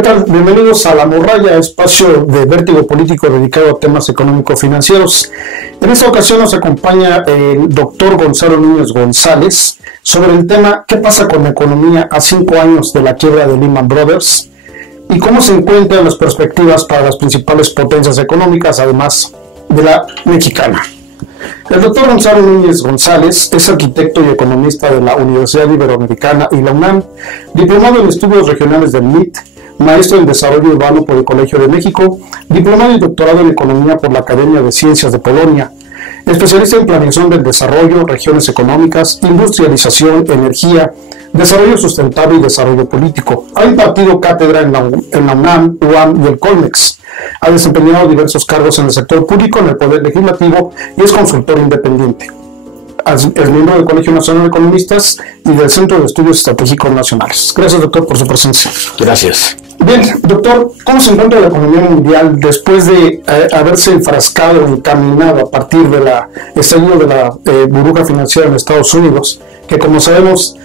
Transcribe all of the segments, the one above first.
¿Qué tal? Bienvenidos a La Morralla, espacio de vértigo político dedicado a temas económico-financieros. En esta ocasión nos acompaña el doctor Gonzalo Núñez González sobre el tema ¿qué pasa con la economía a 5 años de la quiebra de Lehman Brothers? Y cómo se encuentran las perspectivas para las principales potencias económicas, además de la mexicana. El doctor Gonzalo Núñez González es arquitecto y economista de la Universidad Iberoamericana y la UNAM, diplomado en estudios regionales del MIT, maestro en desarrollo urbano por el Colegio de México, diplomado y doctorado en economía por la Academia de Ciencias de Polonia, especialista en planeación del desarrollo, regiones económicas, industrialización, energía, desarrollo sustentable y desarrollo político. Ha impartido cátedra en la UNAM, UAM y el Colmex. Ha desempeñado diversos cargos en el sector público, en el Poder Legislativo y es consultor independiente. Es miembro del Colegio Nacional de Economistas y del Centro de Estudios Estratégicos Nacionales. Gracias, doctor, por su presencia. Gracias. Bien, doctor, ¿cómo se encuentra la economía mundial después de haberse enfrascado y encaminado a partir del estallido de la burbuja financiera en Estados Unidos, que como sabemos,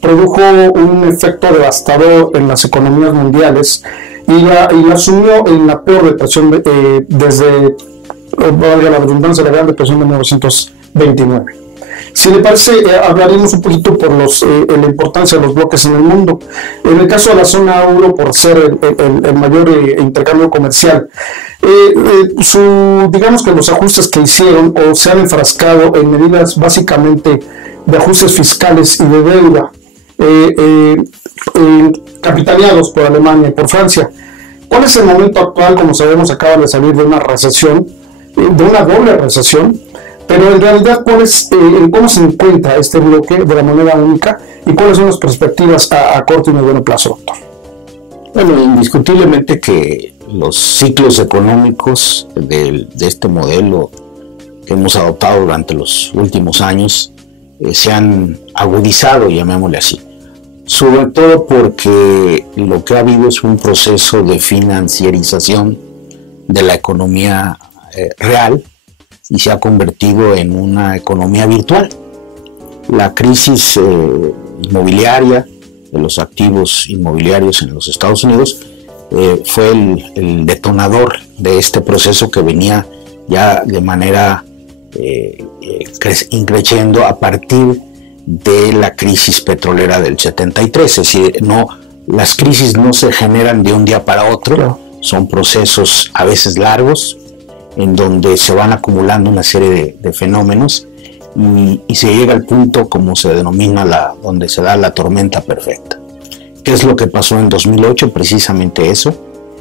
produjo un efecto devastador en las economías mundiales y la asumió en la peor depresión desde la redundancia de la Gran Depresión de 1929. Si le parece, hablaremos un poquito por la importancia de los bloques en el mundo. En el caso de la zona euro, por ser el mayor intercambio comercial, digamos que los ajustes que hicieron o se han enfrascado en medidas básicamente de ajustes fiscales y de deuda, capitaneados por Alemania y por Francia. ¿Cuál es el momento actual? Como sabemos, acaban de salir de una recesión, de una doble recesión, pero en realidad ¿cómo se encuentra este bloque de la moneda única y cuáles son las perspectivas a corto y mediano plazo, doctor? Bueno, indiscutiblemente que los ciclos económicos de este modelo que hemos adoptado durante los últimos años se han agudizado, llamémosle así, sobre todo porque lo que ha habido es un proceso de financiarización de la economía real y se ha convertido en una economía virtual. La crisis inmobiliaria de los activos inmobiliarios en los Estados Unidos fue el detonador de este proceso que venía ya de manera increciendo a partir de la crisis petrolera del 73. Es decir, las crisis no se generan de un día para otro, son procesos a veces largos, en donde se van acumulando una serie de fenómenos y se llega al punto, como se denomina, donde se da la tormenta perfecta. ¿Qué es lo que pasó en 2008? Precisamente eso.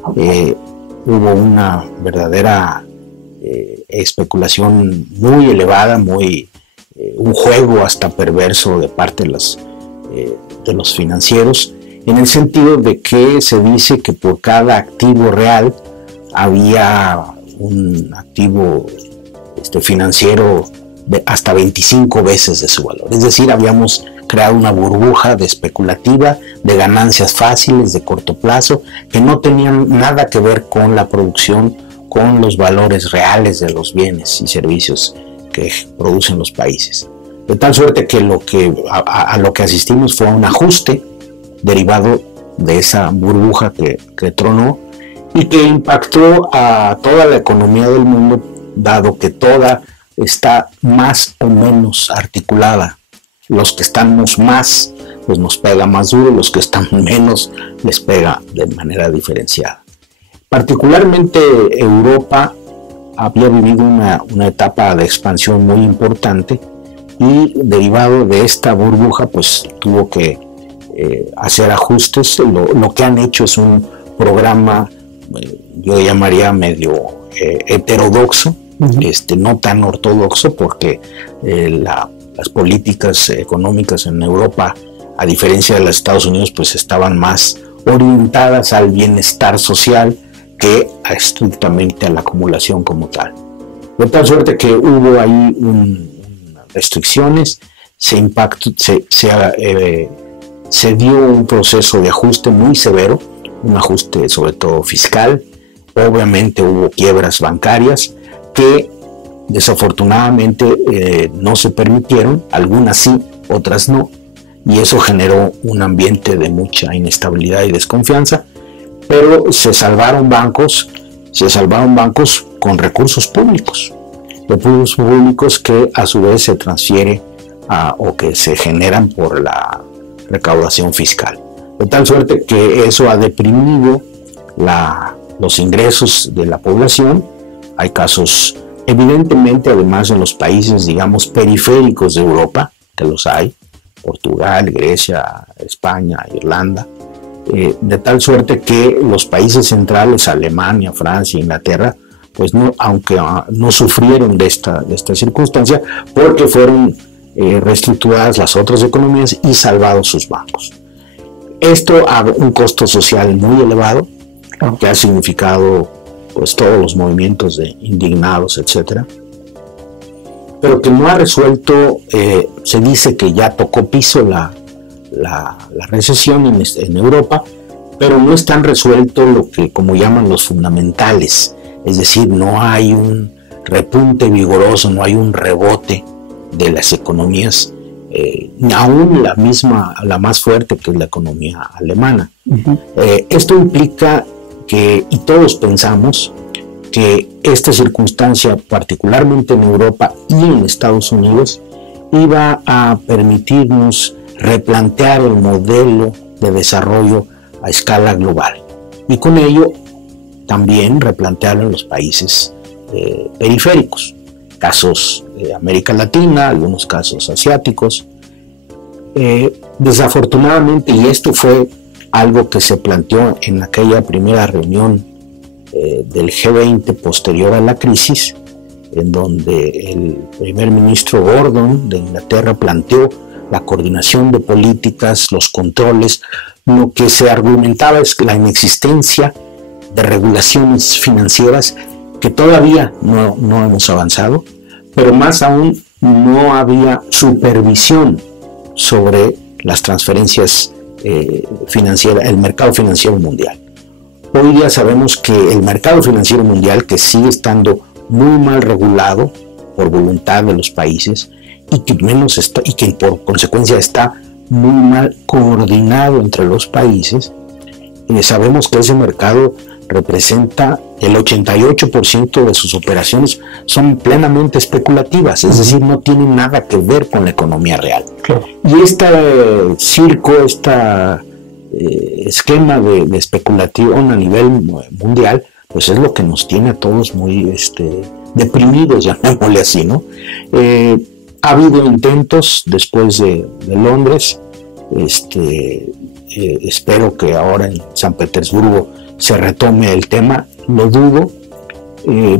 Hubo una verdadera especulación muy elevada, un juego hasta perverso de parte de los financieros, en el sentido de que se dice que por cada activo real había un activo financiero de hasta 25 veces de su valor. Es decir, habíamos creado una burbuja especulativa de ganancias fáciles de corto plazo que no tenían nada que ver con la producción, con los valores reales de los bienes y servicios que producen los países. De tal suerte que a lo que asistimos fue un ajuste derivado de esa burbuja que tronó y que impactó a toda la economía del mundo, dado que toda está más o menos articulada. Los que estamos más, pues nos pega más duro, los que están menos les pega de manera diferenciada. Particularmente Europa había vivido una etapa de expansión muy importante y derivado de esta burbuja pues tuvo que hacer ajustes. Lo que han hecho es un programa, yo llamaría medio heterodoxo, no tan ortodoxo, porque las políticas económicas en Europa, a diferencia de los Estados Unidos, pues estaban más orientadas al bienestar social que estrictamente a la acumulación como tal. De tal suerte que hubo ahí restricciones, se dio un proceso de ajuste muy severo, un ajuste sobre todo fiscal. Obviamente hubo quiebras bancarias que desafortunadamente no se permitieron, algunas sí, otras no, y eso generó un ambiente de mucha inestabilidad y desconfianza, pero se salvaron bancos con recursos públicos que a su vez se transfieren o que se generan por la recaudación fiscal. De tal suerte que eso ha deprimido los ingresos de la población. Hay casos, evidentemente, además en los países, digamos, periféricos de Europa, que los hay, Portugal, Grecia, España, Irlanda, de tal suerte que los países centrales, Alemania, Francia, Inglaterra, pues no, aunque no sufrieron de esta circunstancia, porque fueron reestructuradas las otras economías y salvados sus bancos. Esto a un costo social muy elevado, que ha significado pues todos los movimientos de indignados, etcétera, pero que no ha resuelto. Se dice que ya tocó piso la recesión en Europa, pero no están resueltos lo que como llaman los fundamentales, es decir, no hay un repunte vigoroso, no hay un rebote de las economías, aún la más fuerte, que es la economía alemana. Uh-huh. Esto implica que, y todos pensamos, que esta circunstancia, particularmente en Europa y en Estados Unidos, iba a permitirnos replantear el modelo de desarrollo a escala global y con ello también replantearlo en los países periféricos, casos de América Latina, algunos casos asiáticos. Desafortunadamente, y esto fue algo que se planteó en aquella primera reunión del G20 posterior a la crisis, en donde el primer ministro Gordon de Inglaterra planteó la coordinación de políticas, los controles. Lo que se argumentaba es la inexistencia de regulaciones financieras, que todavía no hemos avanzado, pero más aún no había supervisión sobre las transferencias financieras, el mercado financiero mundial. Hoy día sabemos que el mercado financiero mundial, que sigue estando muy mal regulado por voluntad de los países y que por consecuencia está muy mal coordinado entre los países, sabemos que ese mercado representa el 88% de sus operaciones, son plenamente especulativas, es decir, no tienen nada que ver con la economía real. Claro. Y este circo, esquema de especulación a nivel mundial, pues es lo que nos tiene a todos muy deprimidos, llamémosle así, ¿no? Ha habido intentos después de Londres, espero que ahora en San Petersburgo se retome el tema, lo dudo,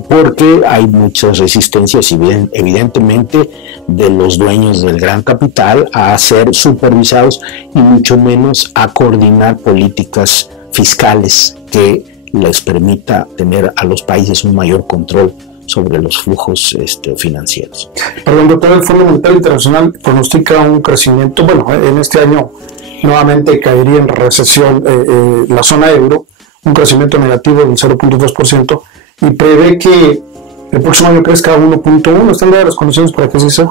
porque hay muchas resistencias, evidentemente, de los dueños del gran capital a ser supervisados y mucho menos a coordinar políticas fiscales que les permita tener a los países un mayor control sobre los flujos financieros. El doctor, el Fondo Monetario Internacional pronostica un crecimiento, en este año nuevamente caería en recesión la zona euro, un crecimiento negativo del 0.2%, y prevé que el próximo año crezca a 1.1%. ¿Están dadas las condiciones para que así sea?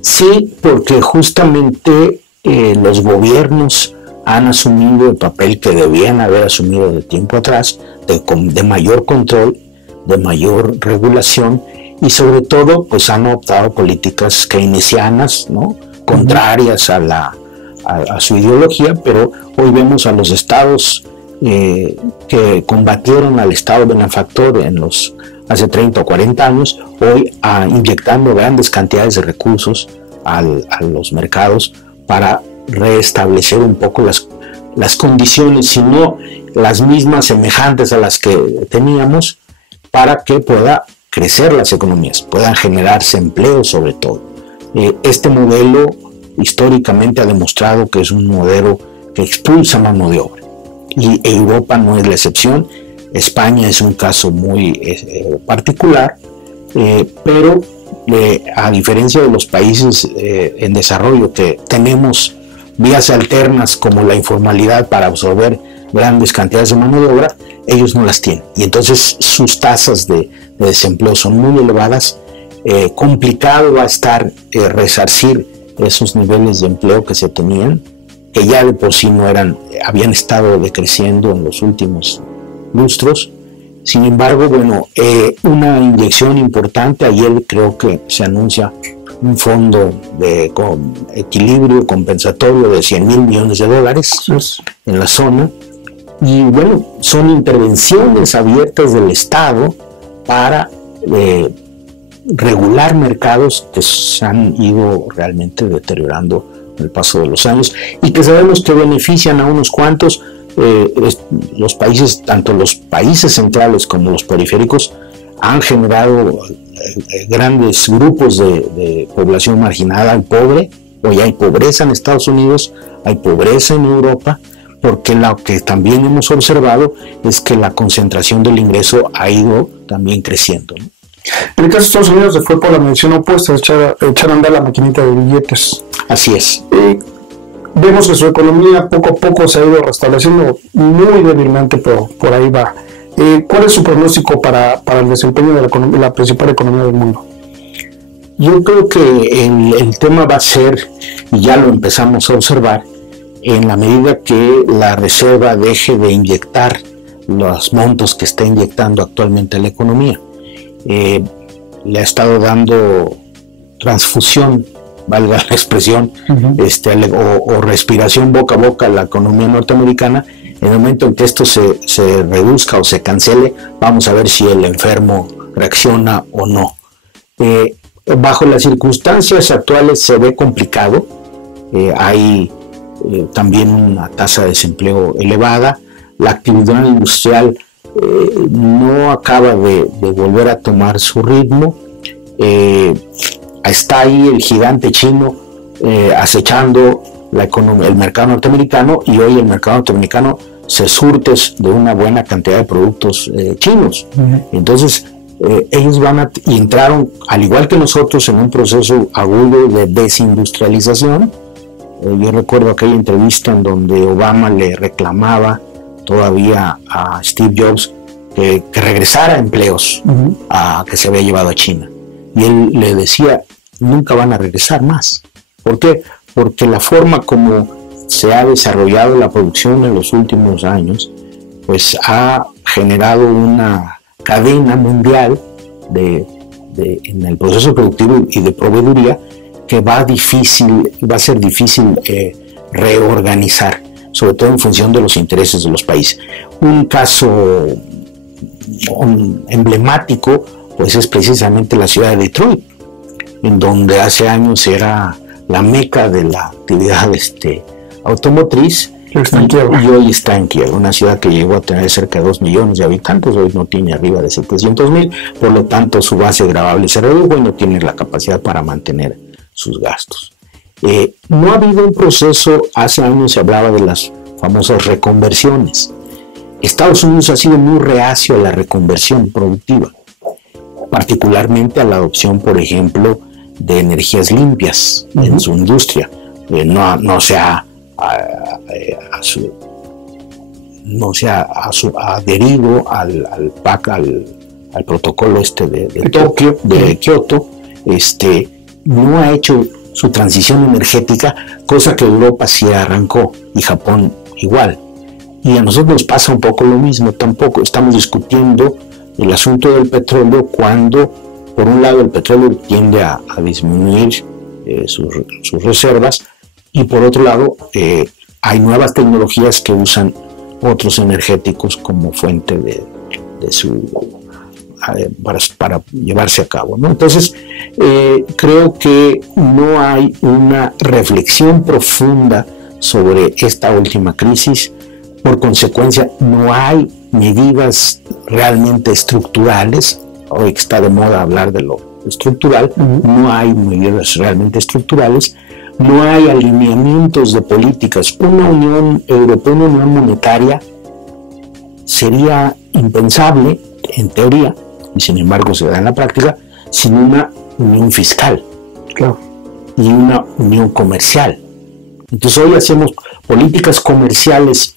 Sí, porque justamente los gobiernos han asumido el papel que debían haber asumido de tiempo atrás, de mayor control, de mayor regulación, y sobre todo pues han optado políticas keynesianas, ¿no?, contrarias a su ideología, pero hoy vemos a los estados que combatieron al estado benefactor hace 30 o 40 años, hoy inyectando grandes cantidades de recursos a los mercados para restablecer un poco las condiciones, si no las mismas, semejantes a las que teníamos, para que pueda crecer las economías, puedan generarse empleo sobre todo. Este modelo históricamente ha demostrado que es un modelo que expulsa mano de obra, y Europa no es la excepción. España es un caso muy particular, pero a diferencia de los países en desarrollo, que tenemos vías alternas como la informalidad para absorber grandes cantidades de mano de obra, ellos no las tienen, y entonces sus tasas de desempleo son muy elevadas. Complicado va a estar resarcir esos niveles de empleo que se tenían, que ya de por sí habían estado decreciendo en los últimos lustros. Sin embargo, una inyección importante, ayer creo que se anuncia un fondo de equilibrio compensatorio de $100,000 millones en la zona, y son intervenciones abiertas del Estado para regular mercados que se han ido realmente deteriorando con el paso de los años y que sabemos que benefician a unos cuantos. Los países, tanto los países centrales como los periféricos, han generado grandes grupos de población marginada y pobre. Hoy hay pobreza en Estados Unidos, hay pobreza en Europa, porque lo que también hemos observado es que la concentración del ingreso ha ido también creciendo, ¿no? En el caso de Estados Unidos se fue por la mención opuesta, echar a andar la maquinita de billetes. Así es. Vemos que su economía poco a poco se ha ido restableciendo, muy débilmente, pero por ahí va. ¿Cuál es su pronóstico para el desempeño de la principal economía del mundo? Yo creo que el tema va a ser, y ya lo empezamos a observar, en la medida que la Reserva deje de inyectar los montos que está inyectando actualmente la economía. Le ha estado dando transfusión, valga la expresión, o respiración boca a boca a la economía norteamericana. En el momento en que esto se reduzca o se cancele, vamos a ver si el enfermo reacciona o no. Bajo las circunstancias actuales se ve complicado. Hay también una tasa de desempleo elevada. La actividad industrial no acaba de volver a tomar su ritmo. Está ahí el gigante chino acechando el mercado norteamericano, y hoy el mercado norteamericano se surte de una buena cantidad de productos chinos. Entonces ellos entraron, al igual que nosotros, en un proceso agudo de desindustrialización. Yo recuerdo aquella entrevista en donde Obama le reclamaba todavía a Steve Jobs que regresara a empleos que se había llevado a China, y él le decía: nunca van a regresar más. ¿Por qué? Porque la forma como se ha desarrollado la producción en los últimos años, pues ha generado una cadena mundial en el proceso productivo y de proveeduría que va a ser difícil reorganizar, sobre todo en función de los intereses de los países. Un caso emblemático pues es precisamente la ciudad de Detroit, en donde hace años era la meca de la actividad automotriz, y hoy está en quiebra. Una ciudad que llegó a tener cerca de 2 millones de habitantes, hoy no tiene arriba de 700,000, por lo tanto su base gravable se redujo y no tiene la capacidad para mantener sus gastos. No ha habido un proceso. Hace años se hablaba de las famosas reconversiones. Estados Unidos ha sido muy reacio a la reconversión productiva, particularmente a la adopción, por ejemplo, de energías limpias en su industria. No se ha adherido al PAC, al protocolo de Kioto. No ha hecho su transición energética, cosa que Europa sí arrancó, y Japón igual. Y a nosotros nos pasa un poco lo mismo. Tampoco estamos discutiendo el asunto del petróleo, cuando por un lado el petróleo tiende a disminuir sus reservas, y por otro lado hay nuevas tecnologías que usan otros energéticos como fuente para llevarse a cabo, ¿no? Entonces creo que no hay una reflexión profunda sobre esta última crisis. Por consecuencia, no hay medidas realmente estructurales. Hoy que está de moda hablar de lo estructural, no hay medidas realmente estructurales, no hay alineamientos de políticas. Una Unión Europea, una unión monetaria, sería impensable en teoría, y sin embargo se da en la práctica, sin una unión fiscal, y una unión comercial. Entonces hoy hacemos políticas comerciales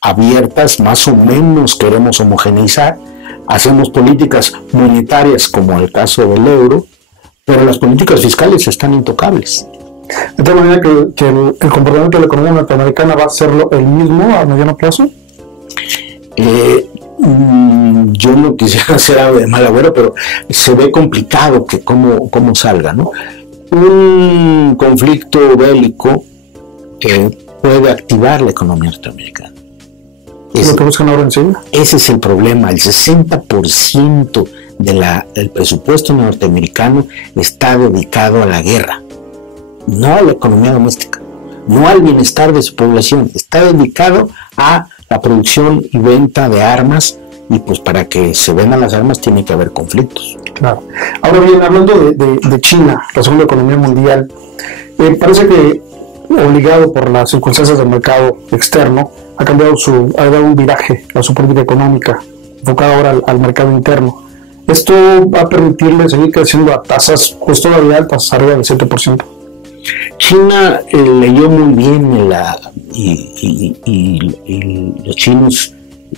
abiertas, más o menos queremos homogeneizar, hacemos políticas monetarias como el caso del euro, pero las políticas fiscales están intocables. ¿De tal manera que el comportamiento de la economía norteamericana va a ser el mismo a mediano plazo? Yo no quisiera ser algo de mal agüero, pero se ve complicado que cómo salga, ¿no? Un conflicto bélico puede activar la economía norteamericana. ¿Es lo que buscan ahora en Siria? Ese es el problema. El 60% del presupuesto norteamericano está dedicado a la guerra, no a la economía doméstica, no al bienestar de su población. Está dedicado a la producción y venta de armas, y pues para que se vendan las armas tiene que haber conflictos. Claro. Ahora bien, hablando de China, la segunda economía mundial, parece que, obligado por las circunstancias del mercado externo, ha dado un viraje a su política económica, enfocada ahora al mercado interno. Esto va a permitirle seguir creciendo a tasas, pues todavía altas, arriba del 7%. China leyó muy bien y los chinos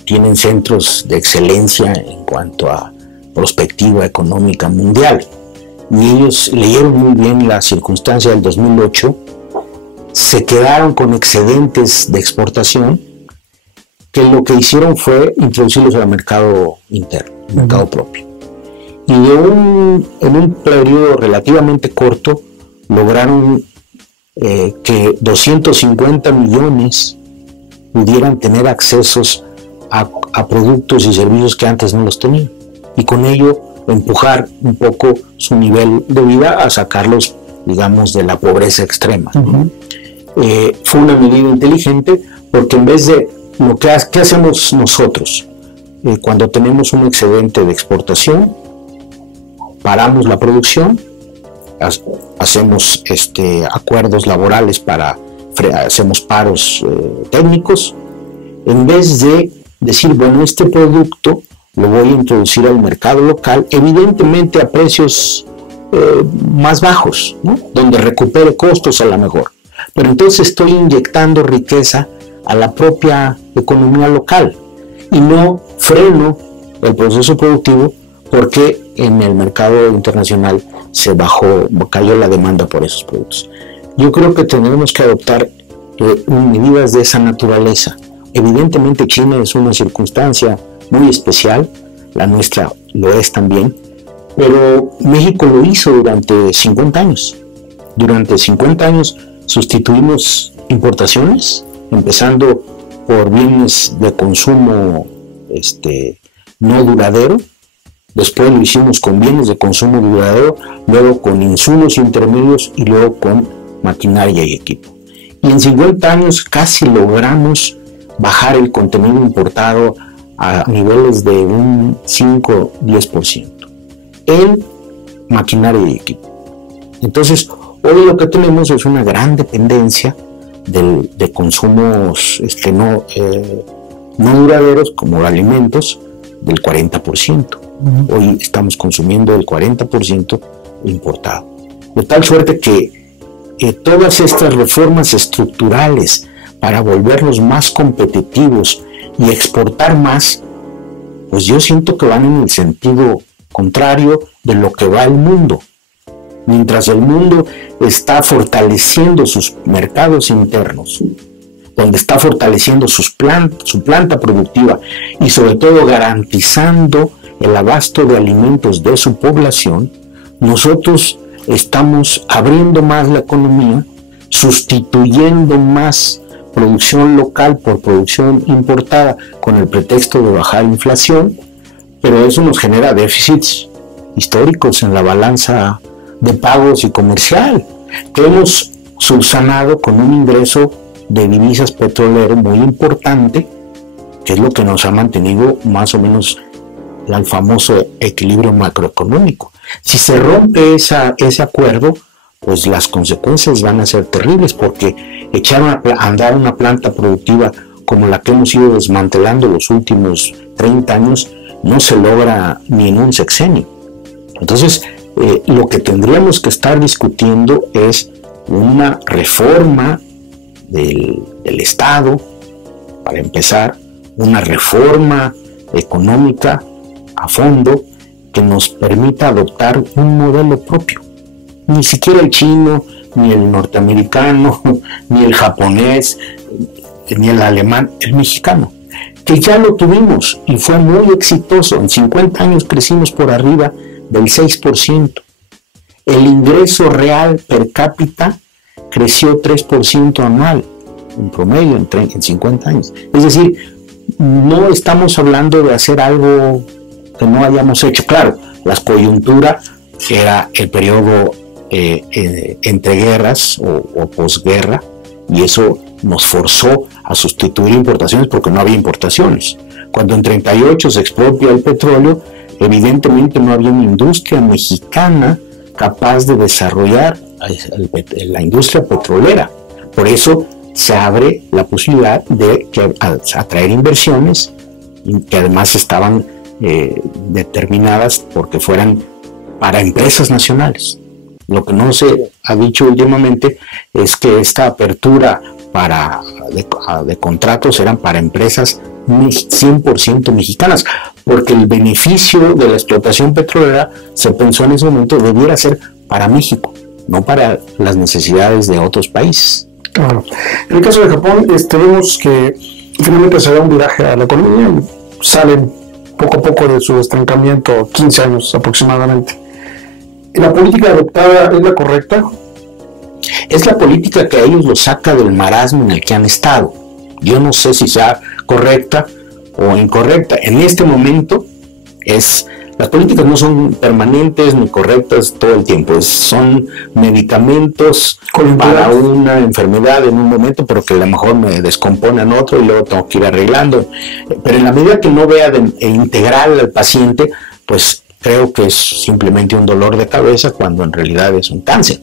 tienen centros de excelencia en cuanto a perspectiva económica mundial, y ellos leyeron muy bien la circunstancia del 2008, se quedaron con excedentes de exportación que lo que hicieron fue introducirlos al mercado interno, mercado propio, y en un periodo relativamente corto lograron que 250 millones pudieran tener accesos a productos y servicios que antes no los tenían, y con ello empujar un poco su nivel de vida a sacarlos, digamos, de la pobreza extrema. Fue una medida inteligente, porque en vez de ¿qué hacemos nosotros? Cuando tenemos un excedente de exportación, paramos la producción, hacemos acuerdos laborales hacemos paros técnicos, en vez de decir, bueno, este producto lo voy a introducir al mercado local, evidentemente a precios más bajos, ¿no? Donde recupere costos a lo mejor, pero entonces estoy inyectando riqueza a la propia economía local y no freno el proceso productivo porque en el mercado internacional cayó la demanda por esos productos. Yo creo que tendremos que adoptar medidas de esa naturaleza. Evidentemente China es una circunstancia muy especial, la nuestra lo es también, pero México lo hizo durante 50 años. Durante 50 años sustituimos importaciones, empezando por bienes de consumo no duradero, después lo hicimos con bienes de consumo duradero, luego con insumos intermedios y luego con maquinaria y equipo. Y en 50 años casi logramos bajar el contenido importado a niveles de un 5-10% en maquinaria y equipo. Entonces, hoy lo que tenemos es una gran dependencia de consumos no duraderos, como alimentos, del 40%. Hoy estamos consumiendo el 40% importado. De tal suerte que todas estas reformas estructurales para volvernos más competitivos y exportar más, pues yo siento que van en el sentido contrario de lo que va el mundo. Mientras el mundo está fortaleciendo sus mercados internos, donde está fortaleciendo su planta productiva y sobre todo garantizando el abasto de alimentos de su población, nosotros estamos abriendo más la economía, sustituyendo más producción local por producción importada con el pretexto de bajar inflación, pero eso nos genera déficits históricos en la balanza de pagos y comercial, que hemos subsanado con un ingreso de divisas petrolero muy importante, que es lo que nos ha mantenido más o menos el famoso equilibrio macroeconómico. Si se rompe ese acuerdo, pues las consecuencias van a ser terribles, porque echar a andar una planta productiva como la que hemos ido desmantelando los últimos 30 años no se logra ni en un sexenio. Entonces, lo que tendríamos que estar discutiendo es una reforma del Estado, para empezar, una reforma económica a fondo que nos permita adoptar un modelo propio. Ni siquiera el chino, ni el norteamericano, ni el japonés, ni el alemán, el mexicano, que ya lo tuvimos y fue muy exitoso. En 50 años crecimos por arriba del 6%. El ingreso real per cápita creció 3% anual, en promedio, en 50 años. Es decir, no estamos hablando de hacer algo que no hayamos hecho. Claro, la coyuntura era el periodo entre guerras o posguerra, y eso nos forzó a sustituir importaciones porque no había importaciones. Cuando en 38 se expropia el petróleo, evidentemente no había una industria mexicana capaz de desarrollar la industria petrolera. Por eso se abre la posibilidad de atraer inversiones que además estaban determinadas porque fueran para empresas nacionales. Lo que no se ha dicho últimamente es que esta apertura de contratos eran para empresas 100% mexicanas, porque el beneficio de la explotación petrolera se pensó en ese momento debiera ser para México, no para las necesidades de otros países. Claro. En el caso de Japón, vemos que finalmente se da un viraje a la economía y salen poco a poco de su estancamiento, 15 años aproximadamente. ¿La política adoptada es la correcta? Es la política que a ellos los saca del marasmo en el que han estado. Yo no sé si sea correcta o incorrecta. En este momento las políticas no son permanentes ni correctas todo el tiempo. Son medicamentos para una enfermedad en un momento, pero que a lo mejor me descompone en otro y luego tengo que ir arreglando. Pero en la medida que no vea integral al paciente, pues creo que es simplemente un dolor de cabeza cuando en realidad es un cáncer.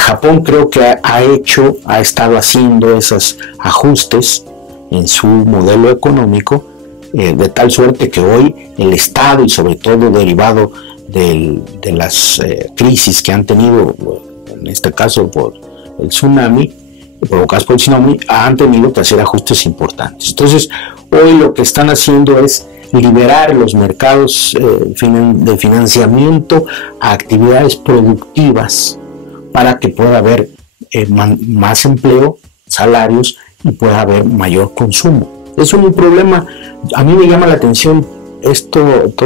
Japón creo que ha estado haciendo esos ajustes en su modelo económico, de tal suerte que hoy el Estado, y sobre todo derivado de las crisis que han tenido, en este caso por el tsunami, provocadas por el tsunami, han tenido que hacer ajustes importantes. Entonces, hoy lo que están haciendo es liberar los mercados de financiamiento a actividades productivas para que pueda haber más empleo, salarios, y pueda haber mayor consumo. Es un problema. A mí me llama la atención estos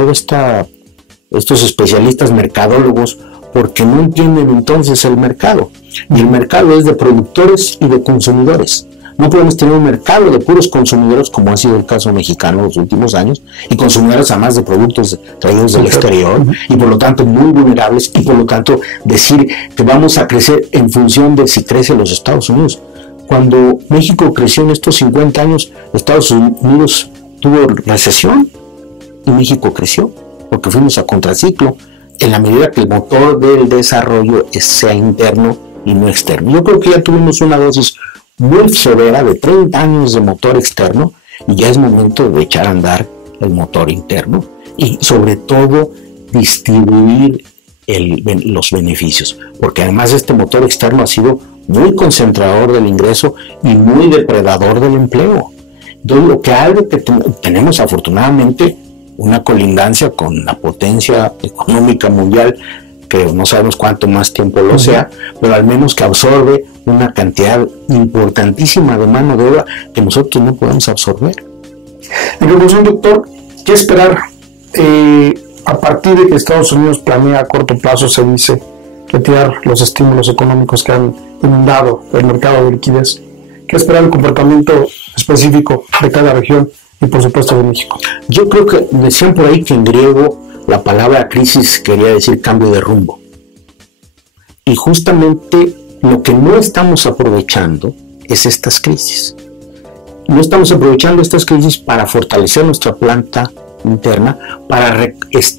especialistas mercadólogos, porque no entienden entonces el mercado. Y el mercado es de productores y de consumidores. No podemos tener un mercado de puros consumidores, como ha sido el caso mexicano los últimos años, y consumidores además de productos traídos del exterior, y por lo tanto muy vulnerables, y por lo tanto decir que vamos a crecer en función de si crece los Estados Unidos. Cuando México creció en estos 50 años, Estados Unidos tuvo recesión y México creció, porque fuimos a contraciclo, en la medida que el motor del desarrollo sea interno y no externo. Yo creo que ya tuvimos una dosis muy severa de 30 años de motor externo, y ya es momento de echar a andar el motor interno y sobre todo distribuir los beneficios, porque además este motor externo ha sido muy concentrador del ingreso y muy depredador del empleo. Entonces, algo que tenemos afortunadamente una colindancia con la potencia económica mundial, que no sabemos cuánto más tiempo lo sea, pero al menos que absorbe una cantidad importantísima de mano de obra que nosotros no podemos absorber. En conclusión, doctor, ¿qué esperar a partir de que Estados Unidos planea a corto plazo, se dice, retirar los estímulos económicos que han inundado el mercado de liquidez? ¿Qué esperar el comportamiento específico de cada región y por supuesto de México? Yo creo que decían por ahí que en griego la palabra crisis quería decir cambio de rumbo. Y justamente lo que no estamos aprovechando es estas crisis. No estamos aprovechando estas crisis para fortalecer nuestra planta interna, para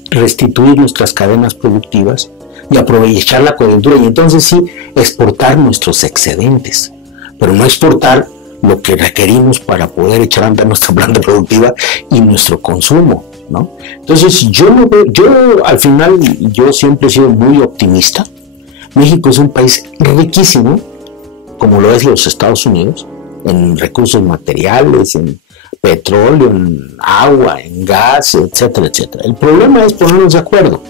restituir nuestras cadenas productivas y aprovechar la coyuntura, y entonces sí exportar nuestros excedentes, pero no exportar lo que requerimos para poder echar a andar nuestra planta productiva y nuestro consumo, ¿no? Entonces yo al final siempre he sido muy optimista. México es un país riquísimo, como lo es los Estados Unidos, en recursos materiales, en petróleo, en agua, en gas, etcétera, etcétera. El problema es ponernos de acuerdo,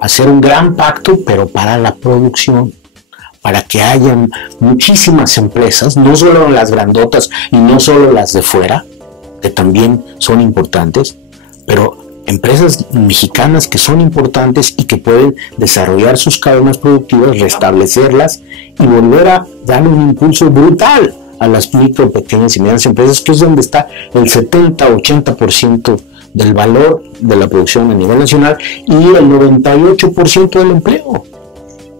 hacer un gran pacto, pero para la producción, para que haya muchísimas empresas, no solo las grandotas y no solo las de fuera, que también son importantes, pero empresas mexicanas que son importantes y que pueden desarrollar sus cadenas productivas, restablecerlas y volver a darle un impulso brutal a las micro, pequeñas y medianas empresas, que es donde está el 70-80% del valor de la producción a nivel nacional y el 98% del empleo.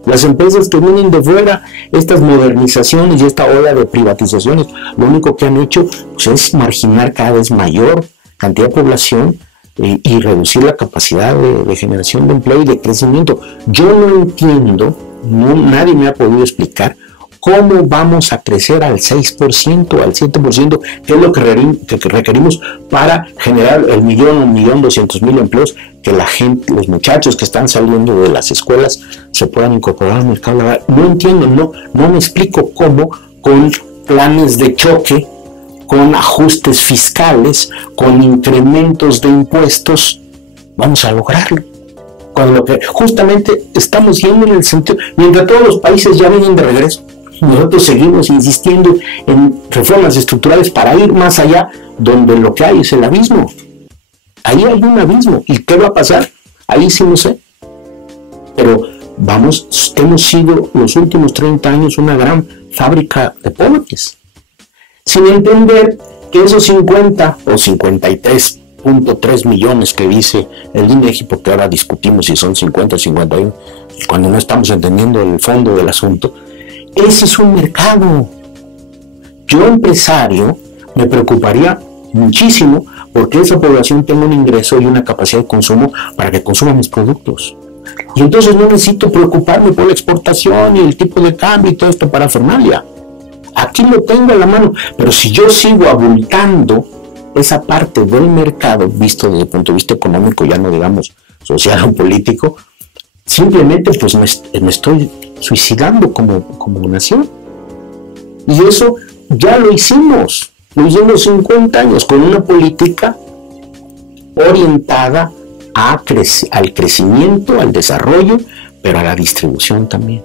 Las empresas que vienen de fuera, estas modernizaciones y esta ola de privatizaciones, lo único que han hecho pues, es marginar cada vez mayor cantidad de población y reducir la capacidad de generación de empleo y de crecimiento. Yo no entiendo, nadie me ha podido explicar cómo vamos a crecer al 6%, al 7%, que es lo que requerimos para generar el 1.200.000 empleos, que la gente, los muchachos que están saliendo de las escuelas se puedan incorporar al mercado laboral. No entiendo, no me explico cómo con planes de choque, con ajustes fiscales, con incrementos de impuestos, vamos a lograrlo. Con lo que justamente estamos yendo en el sentido, mientras todos los países ya vienen de regreso, nosotros seguimos insistiendo en reformas estructurales para ir más allá, donde lo que hay es el abismo. Ahí hay un abismo. ¿Y qué va a pasar? Ahí sí no sé. Pero hemos sido los últimos 30 años una gran fábrica de pobres. Sin entender que esos 50 o 53.3 millones que dice el INEGI, porque ahora discutimos si son 50 o 51, cuando no estamos entendiendo el fondo del asunto, ese es un mercado. Yo, empresario, me preocuparía muchísimo porque esa población tenga un ingreso y una capacidad de consumo para que consuma mis productos. Y entonces no necesito preocuparme por la exportación y el tipo de cambio y todo esto para Fernalia. Aquí lo tengo a la mano. Pero si yo sigo abultando esa parte del mercado, visto desde el punto de vista económico, ya no digamos social o político, simplemente pues me estoy suicidando como nación. Y eso ya lo hicimos 50 años con una política orientada al crecimiento, al desarrollo, pero a la distribución también.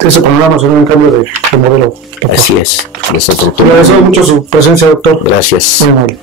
Ese panorama será un cambio de modelo. Así es. Le agradezco mucho su presencia, doctor. Gracias. Muy amable.